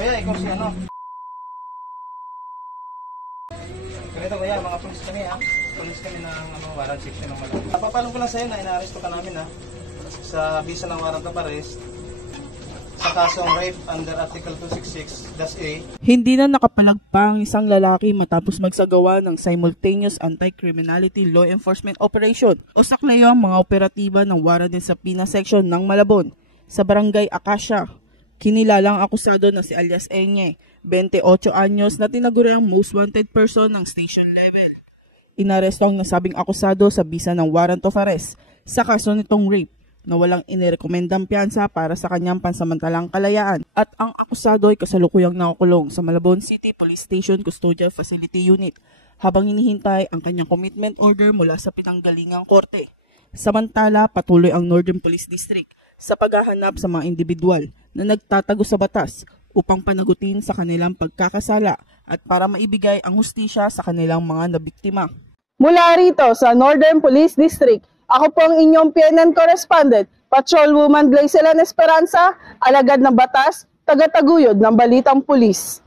Kuya, ikaw si ano? Ganito kuya, mga police kami ha. Police kami ng warrant section ng Malabon. Papalong ko lang sa'yo na inaaresto ka namin ha. Sa bisa ng warrant of arrest. Sa kasong rape under Article 266-A. Hindi na nakapalag pa ang isang lalaki matapos magsagawa ng simultaneous anti-criminality law enforcement operation o saklayo ang mga operatiba ng warrant din sa Pina section ng Malabon sa Barangay Acacia. Kinilalang akusado na si alias Enye, 28 anyos na tinaguriang most wanted person ng station level. Inaresto ang nasabing akusado sa bisa ng warrant of arrest sa kaso nitong rape na walang inirekomendang piyansa para sa kanyang pansamantalang kalayaan at ang akusado ay kasalukuyang nakakulong sa Malabon City Police Station Custodial Facility Unit habang hinihintay ang kanyang commitment order mula sa pinanggalingang korte. Samantala, patuloy ang Northern Police District sa paghahanap sa mga individual na nagtatago sa batas upang panagutin sa kanilang pagkakasala at para maibigay ang hustisya sa kanilang mga nabiktima. Mula rito sa Northern Police District, ako po ang inyong PNN correspondent, Patrolwoman Glacelan Esperanza, alagad ng batas, taga-taguyod ng Balitang Pulis.